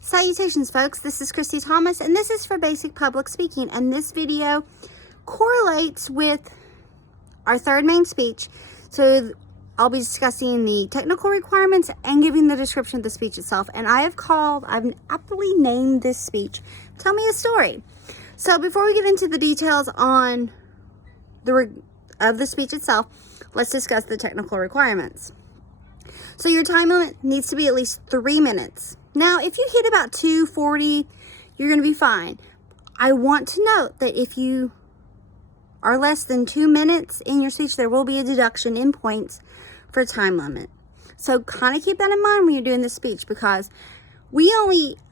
Salutations, folks. This is Christy Thomas, and this is for basic public speaking. And this video correlates with our third main speech. So I'll be discussing the technical requirements and giving the description of the speech itself. And I've aptly named this speech, Tell Me a Story. So before we get into the details on the speech itself, let's discuss the technical requirements. So your time limit needs to be at least 3 minutes. Now, if you hit about 2:40, you're going to be fine. I want to note that if you are less than 2 minutes in your speech, there will be a deduction in points for time limit. So kind of keep that in mind when you're doing this speech, because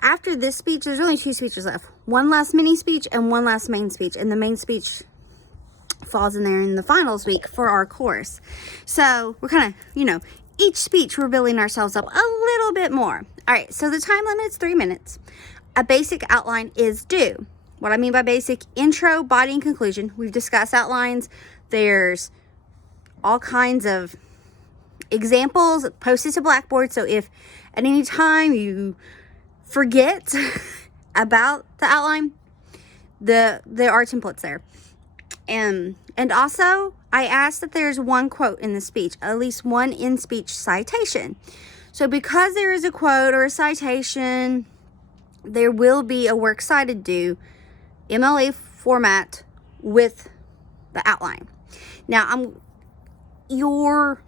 after this speech, there's only 2 speeches left. One last mini speech and one last main speech. And the main speech falls in there in the finals week for our course. So we're kind of, each speech we're building ourselves up a little bit more. All right, so the time limit is 3 minutes. A basic outline is due. What I mean by basic: intro, body, and conclusion. We've discussed outlines. There's all kinds of examples posted to Blackboard. So if at any time you forget about the outline, there are templates there. And also, I asked that there's one quote in the speech, at least one in-speech citation. So because there is a quote or a citation, there will be a works cited due, MLA format with the outline. Now, your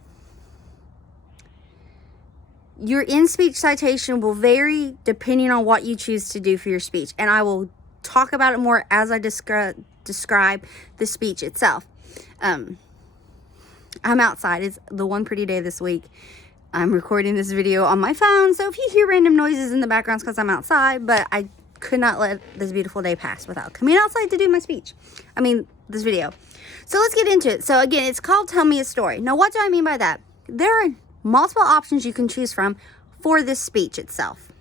in-speech citation will vary depending on what you choose to do for your speech. And I will talk about it more as I describe the speech itself. I'm outside. It's the one pretty day this week. I'm recording this video on my phone, so if you hear random noises in the background, it's because I'm outside, but I could not let this beautiful day pass without coming outside to do my speech. This video. So let's get into it. So again, it's called Tell Me a Story. Now, what do I mean by that? There are multiple options you can choose from for this speech itself.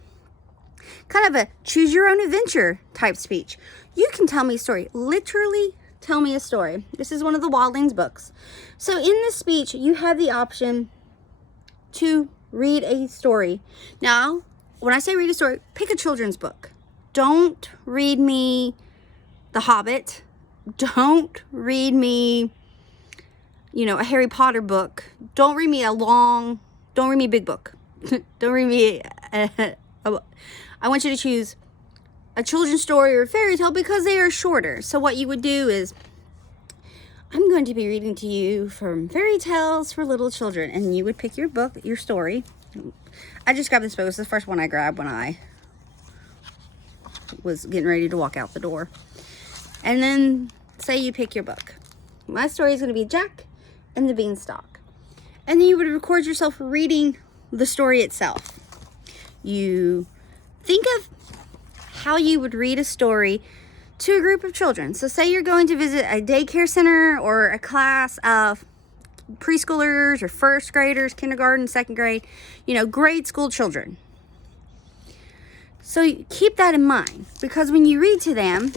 Kind of a choose your own adventure type speech. You can tell me a story. Literally tell me a story. This is one of the Wildlings books. So in this speech, you have the option to read a story. Now, when I say read a story, pick a children's book. Don't read me The Hobbit. Don't read me, a Harry Potter book. Don't read me a big book. Don't read me I want you to choose a children's story or a fairy tale because they are shorter. So what you would do is, I'm going to be reading to you from Fairy Tales for Little Children. And you would pick your book, your story. I just grabbed this book. It's the first one I grabbed when I was getting ready to walk out the door. And then say you pick your book. My story is going to be Jack and the Beanstalk. And then you would record yourself reading the story itself. You think of how you would read a story to a group of children. So say you're going to visit a daycare center or a class of preschoolers or first graders, kindergarten, second grade, grade school children. So keep that in mind, because when you read to them,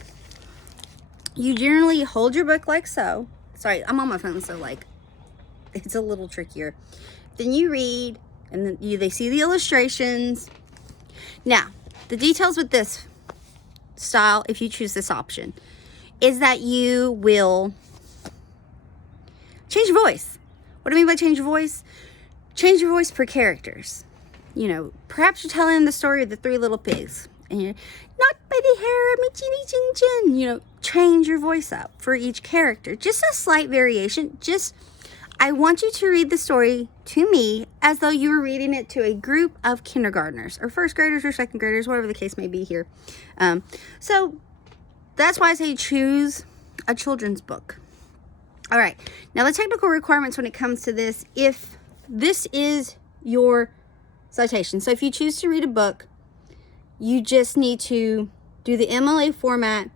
you generally hold your book like so. Sorry, I'm on my phone, so it's a little trickier. Then you read, and then they see the illustrations. Now, the details with this style, if you choose this option, is that you will change your voice. What do I mean by change your voice? Change your voice per characters. Perhaps you're telling the story of the 3 little pigs, and you're not by the hair of my chinny chin chin. Change your voice up for each character. Just a slight variation. I want you to read the story to me as though you were reading it to a group of kindergartners or first graders or second graders, whatever the case may be here. So that's why I say choose a children's book. All right. Now, the technical requirements when it comes to this, if this is your citation. So if you choose to read a book, you just need to do the MLA format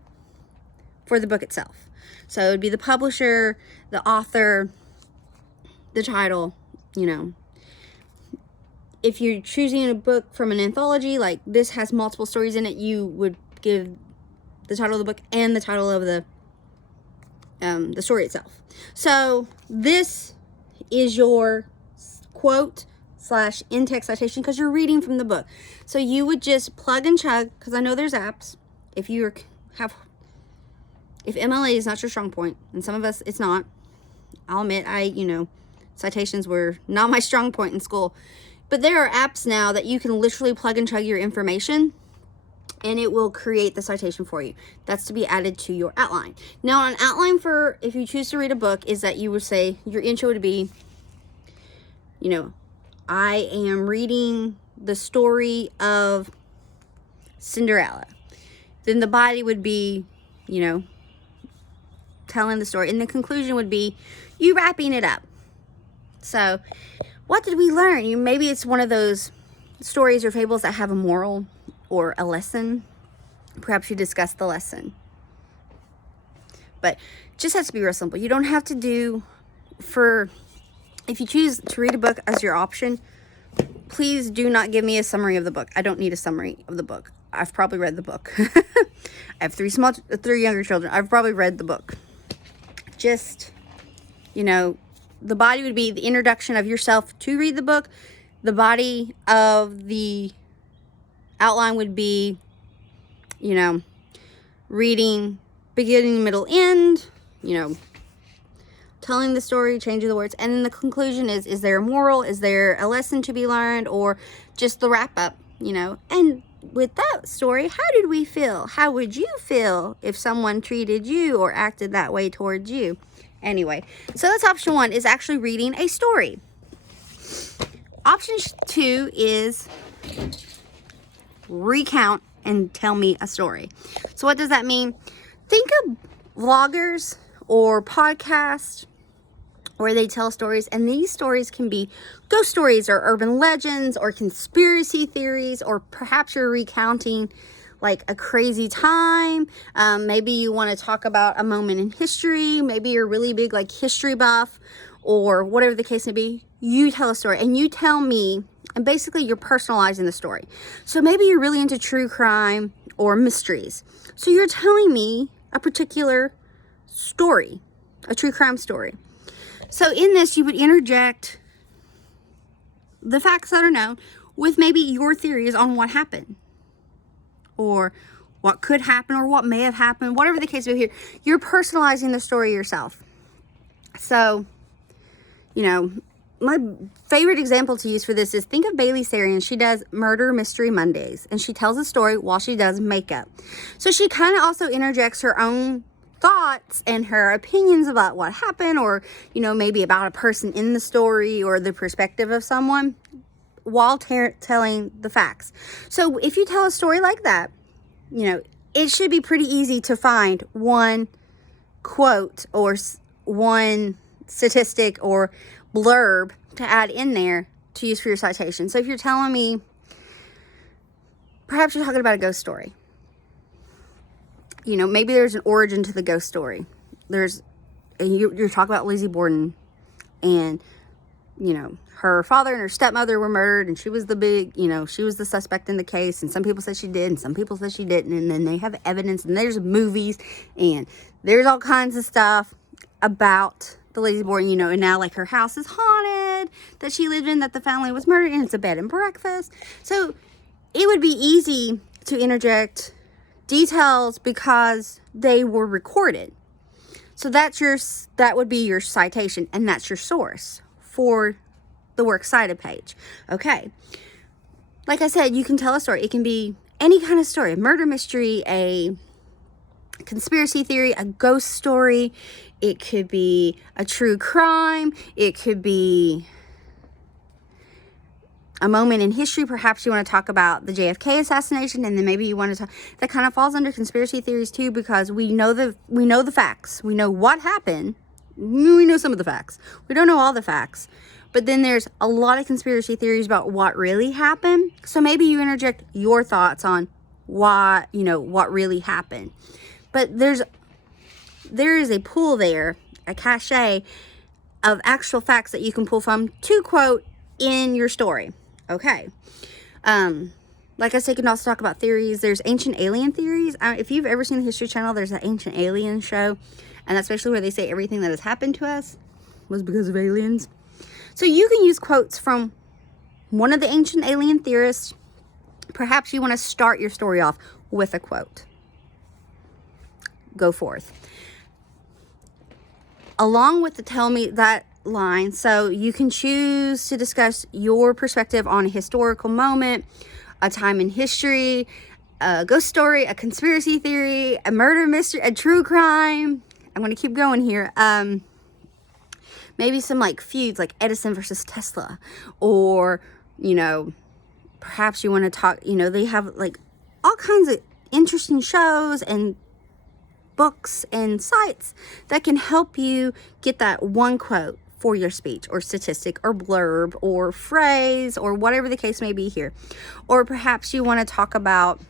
for the book itself. So it would be the publisher, the author, the title. If you're choosing a book from an anthology, like this has multiple stories in it, you would give the title of the book and the title of the story itself. So this is your quote in-text citation because you're reading from the book. So you would just plug and chug, because I know there's apps. If MLA is not your strong point, and some of us it's not. I'll admit, citations were not my strong point in school. But there are apps now that you can literally plug and chug your information, and it will create the citation for you. That's to be added to your outline. Now, an outline for if you choose to read a book is that you would say, your intro would be, I am reading the story of Cinderella. Then the body would be, telling the story. And the conclusion would be you wrapping it up. So, what did we learn? Maybe it's one of those stories or fables that have a moral or a lesson. Perhaps you discuss the lesson. But just has to be real simple. You don't have to do if you choose to read a book as your option, please do not give me a summary of the book. I don't need a summary of the book. I've probably read the book. I have three younger children. I've probably read the book. Just, the body would be the introduction of yourself to read the book. The body of the outline would be, reading beginning, middle, end, telling the story, changing the words. And then the conclusion is there a moral? Is there a lesson to be learned? Or just the wrap up, And with that story, how did we feel? How would you feel if someone treated you or acted that way towards you? Anyway, so that's option 1, is actually reading a story. Option 2 is recount and tell me a story. So what does that mean? Think of vloggers or podcasts where they tell stories, and these stories can be ghost stories or urban legends or conspiracy theories, or perhaps you're recounting like a crazy time. Maybe you want to talk about a moment in history. Maybe you're really big like history buff, or whatever the case may be. You tell a story and you tell me, and basically you're personalizing the story. So maybe you're really into true crime or mysteries. So you're telling me a particular story, a true crime story. So in this, you would interject the facts that are known with maybe your theories on what happened, or what could happen, or what may have happened, whatever the case may be here. You're personalizing the story yourself. So, my favorite example to use for this is, think of Bailey Sarian. She does Murder Mystery Mondays, and she tells a story while she does makeup. So she kind of also interjects her own thoughts and her opinions about what happened, or maybe about a person in the story or the perspective of someone, while telling the facts. So if you tell a story like that, it should be pretty easy to find one quote or one statistic or blurb to add in there to use for your citation. So if you're telling me, perhaps you're talking about a ghost story. Maybe there's an origin to the ghost story. And you're talking about Lizzie Borden, and, her father and her stepmother were murdered, and she was she was the suspect in the case, and some people said she did, and some people said she didn't, and then they have evidence, and there's movies, and there's all kinds of stuff about the Lizzie Borden, and now like her house is haunted, that she lived in, that the family was murdered, and it's a bed and breakfast. So it would be easy to interject details because they were recorded. So that would be your citation, and that's your source for the works cited page. Okay. Like I said, you can tell a story. It can be any kind of story, a murder mystery, a conspiracy theory, a ghost story. It could be a true crime. It could be a moment in history. Perhaps you want to talk about the JFK assassination, and then maybe you want to talk, that kind of falls under conspiracy theories too, because we know the facts. We know what happened. We know some of the facts. We don't know all the facts. But then there's a lot of conspiracy theories about what really happened. So maybe you interject your thoughts on what really happened. But there is a pool there, a cache of actual facts that you can pull from to quote in your story. Okay. Like I said, you can also talk about theories. There's ancient alien theories. If you've ever seen the History Channel, there's that ancient alien show. And that's basically where they say everything that has happened to us was because of aliens. So you can use quotes from one of the ancient alien theorists. Perhaps you want to start your story off with a quote. Go forth. Along with the tell me that line, so you can choose to discuss your perspective on a historical moment, a time in history, a ghost story, a conspiracy theory, a murder mystery, a true crime. I'm going to keep going here. Maybe some like feuds like Edison versus Tesla, or, you know, perhaps you want to talk, you know, they have like all kinds of interesting shows and books and sites that can help you get that one quote for your speech or statistic or blurb or phrase or whatever the case may be here. Or perhaps you want to talk about, I'm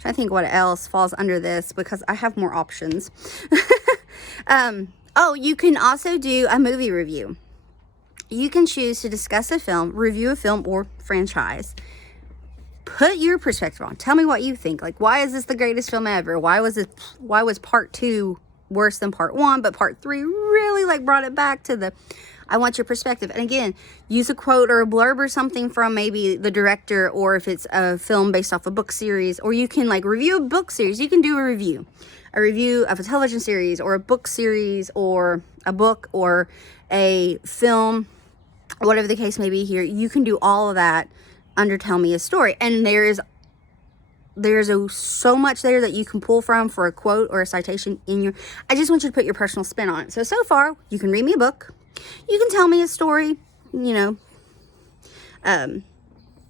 trying to think what else falls under this because I have more options. Oh, you can also do a movie review. You can choose to discuss a film, review a film or franchise. Put your perspective on. Tell me what you think. Like, why is this the greatest film ever? Why was part 2 worse than part 1, but part 3 really like brought it back to the, I want your perspective. And again, use a quote or a blurb or something from maybe the director, or if it's a film based off a book series, or you can like review a book series. You can do a review of a television series or a book series or a book or a film, whatever the case may be here. You can do all of that under Tell Me a Story. And there's so much there that you can pull from for a quote or a citation in your, I just want you to put your personal spin on it. So far, you can read me a book. You can tell me a story, you know.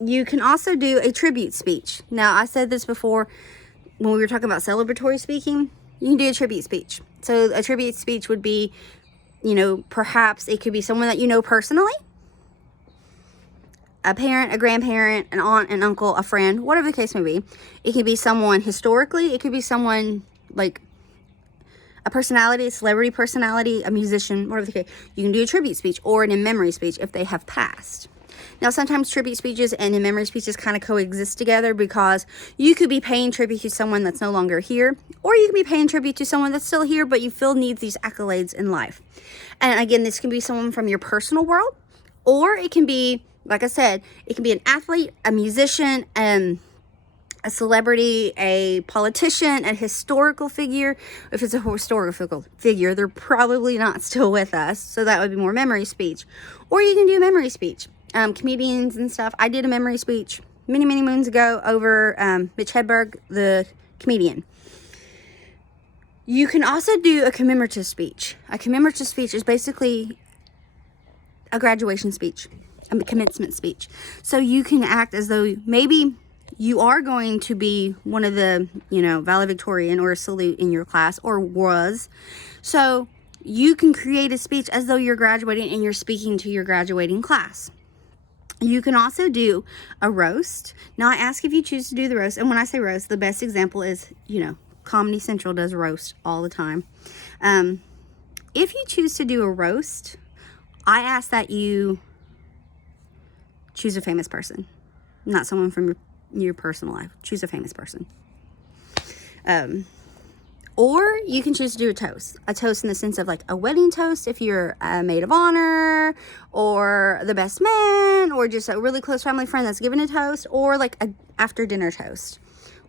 You can also do a tribute speech. Now, I said this before when we were talking about celebratory speaking. You can do a tribute speech. So a tribute speech would be, you know, perhaps it could be someone that you know personally, a parent, a grandparent, an aunt, an uncle, a friend, whatever the case may be. It could be someone historically. It could be someone like a personality, a celebrity personality, a musician, whatever the case. You can do a tribute speech or an in-memory speech if they have passed. Now, sometimes tribute speeches and in-memory speeches kind of coexist together because you could be paying tribute to someone that's no longer here, or you can be paying tribute to someone that's still here, but you feel needs these accolades in life. And again, this can be someone from your personal world, or it can be, like I said, it can be an athlete, a musician, a celebrity, a politician, a historical figure. If it's a historical figure, they're probably not still with us, so that would be more memory speech. Or you can do a memory speech. Comedians and stuff. I did a memory speech many moons ago over Mitch Hedberg, the comedian. You can also do a commemorative speech. A commemorative speech is basically a graduation speech, a commencement speech. So you can act as though maybe you are going to be one of the, you know, valedictorian or a salute in your class, or was. So you can create a speech as though you're graduating and you're speaking to your graduating class. You can also do a roast. Now, I ask if you choose to do the roast. And when I say roast, the best example is, you know, Comedy Central does roast all the time. If you choose to do a roast, I ask that you choose a famous person, not someone from your personal life. Choose a famous person. Or you can choose to do a toast. A toast in the sense of like a wedding toast if you're a maid of honor, or the best man, or just a really close family friend that's giving a toast, or like a after dinner toast,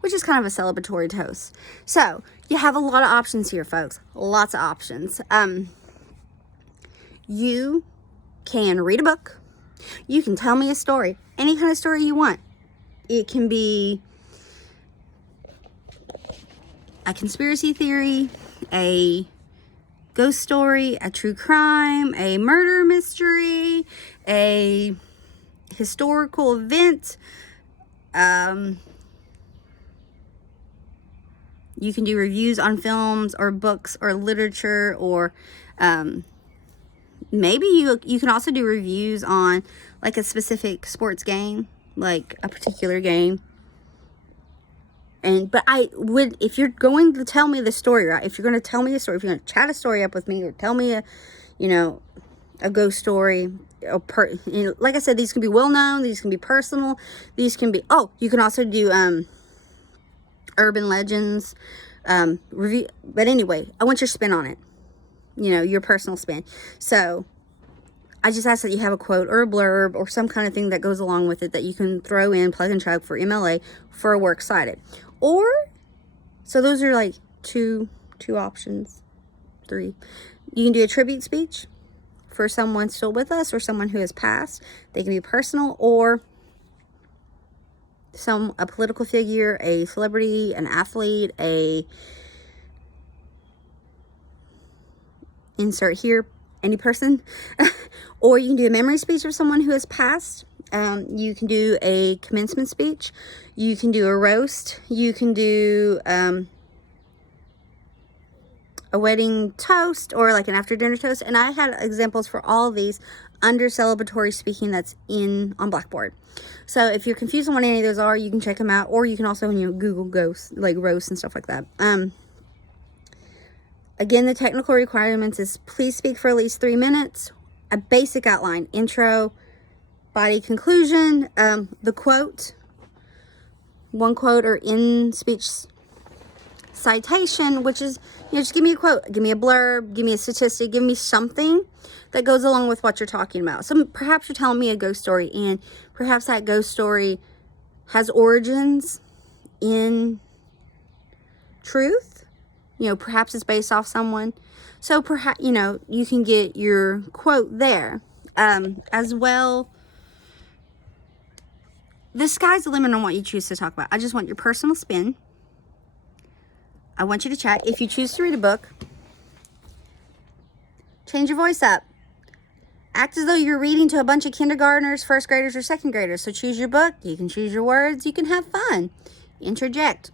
which is kind of a celebratory toast. So you have a lot of options here, folks. Lots of options. You can read a book. You can tell me a story. Any kind of story you want. It can be a conspiracy theory, a ghost story, a true crime, a murder mystery, a historical event. You can do reviews on films or books or literature, or maybe you can also do reviews on like a specific sports game, like a particular game. But I would, if you're going to tell me the story, right? If you're going to tell me a story, if you're going to chat a story up with me, or tell me a ghost story, like I said, these can be well known, these can be personal, these can be, you can also do urban legends, review. But anyway, I want your spin on it, your personal spin. So I just ask that you have a quote or a blurb or some kind of thing that goes along with it that you can throw in, plug and chug for MLA for a works cited. Or, so those are like two options, 3. You can do a tribute speech for someone still with us or someone who has passed. They can be personal, or a political figure, a celebrity, an athlete, insert here, any person. Or you can do a memory speech of someone who has passed. You can do a commencement speech. You can do a roast. You can do a wedding toast, or like an after dinner toast. And I had examples for all of these under celebratory speaking that's on Blackboard. So if you're confused on what any of those are, you can check them out, or you can also, when you Google ghosts, like roast and stuff like that. Again, the technical requirements is please speak for at least 3 minutes, a basic outline, intro, body, conclusion, the quote, one quote or in speech citation, which is, just give me a quote, give me a blurb, give me a statistic, give me something that goes along with what you're talking about. So perhaps you're telling me a ghost story, and perhaps that ghost story has origins in truth. Perhaps it's based off someone. So perhaps, you can get your quote there. As well, the sky's the limit on what you choose to talk about. I just want your personal spin. I want you to chat. If you choose to read a book, change your voice up. Act as though you're reading to a bunch of kindergartners, first graders, or second graders. So choose your book. You can choose your words. You can have fun. Interject.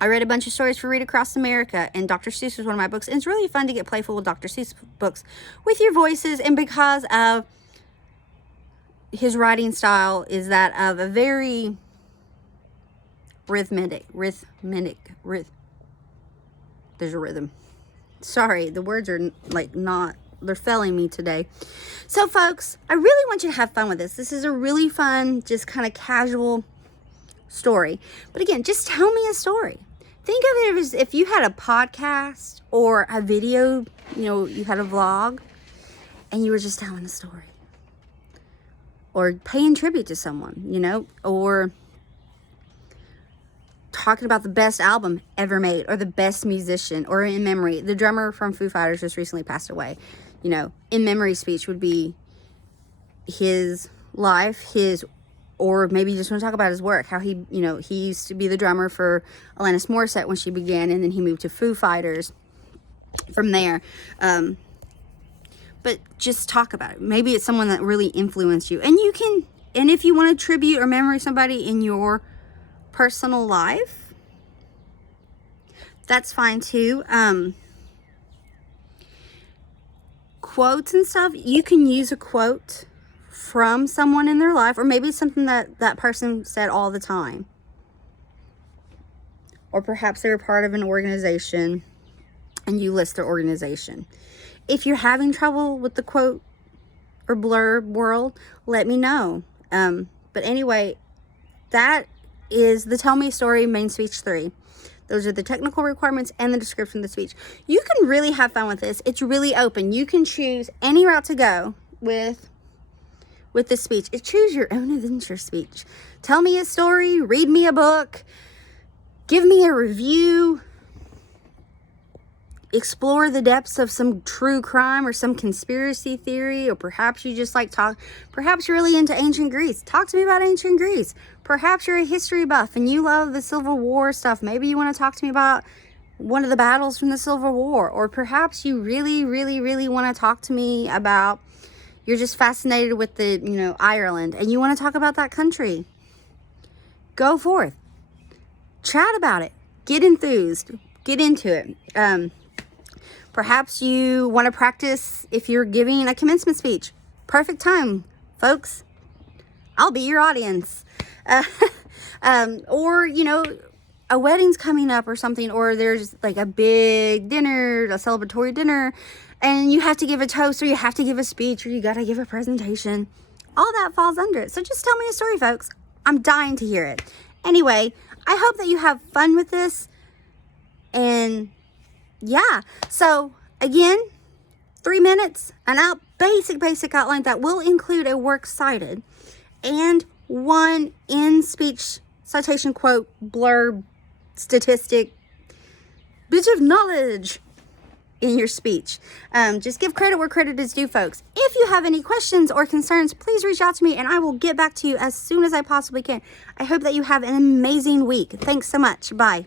I read a bunch of stories for Read Across America, and Dr. Seuss was one of my books. And it's really fun to get playful with Dr. Seuss books with your voices, and because of his writing style is that of a very rhythmic. There's a rhythm. Sorry, the words are they're failing me today. So folks, I really want you to have fun with this. This is a really fun, just kind of casual story. But again, just tell me a story. Think of it as if you had a podcast or a video, you had a vlog, and you were just telling a story. Or paying tribute to someone, or talking about the best album ever made, or the best musician, or in memory. The drummer from Foo Fighters just recently passed away. In memory speech would be his life, or maybe you just want to talk about his work, how he used to be the drummer for Alanis Morissette when she began, and then he moved to Foo Fighters from there. But just talk about it. Maybe it's someone that really influenced you. And if you want to tribute or memory somebody in your personal life, that's fine too. Quotes and stuff, you can use a quote from someone in their life, or maybe it's something that person said all the time. Or perhaps they're part of an organization and you list their organization. If you're having trouble with the quote or blurb world, let me know. But anyway, that is the Tell Me a Story main speech 3. Those are the technical requirements and the description of the speech. You can really have fun with this. It's really open. You can choose any route to go with this speech. Choose your own adventure speech. Tell me a story, read me a book, give me a review, explore the depths of some true crime or some conspiracy theory, or perhaps you just perhaps you're really into ancient Greece. Talk to me about ancient Greece. Perhaps you're a history buff and you love the Civil War stuff. Maybe you want to talk to me about one of the battles from the Civil War. Or perhaps you really, really, really want to talk to me about, you're just fascinated with Ireland, and you want to talk about that country. Go forth. Chat about it. Get enthused. Get into it. Perhaps you want to practice if you're giving a commencement speech. Perfect time, folks. I'll be your audience. Or, a wedding's coming up or something, or there's like a big dinner, a celebratory dinner, and you have to give a toast, or you have to give a speech, or you got to give a presentation. All that falls under it. So just tell me a story, folks. I'm dying to hear it. Anyway, I hope that you have fun with this. And yeah, so again, 3 minutes and out. basic outline that will include a works cited and one in-speech citation, quote, blurb, statistic, bit of knowledge in your speech. Just give credit where credit is due, folks. If you have any questions or concerns, please reach out to me and I will get back to you as soon as I possibly can. I hope that you have an amazing week. Thanks so much. Bye.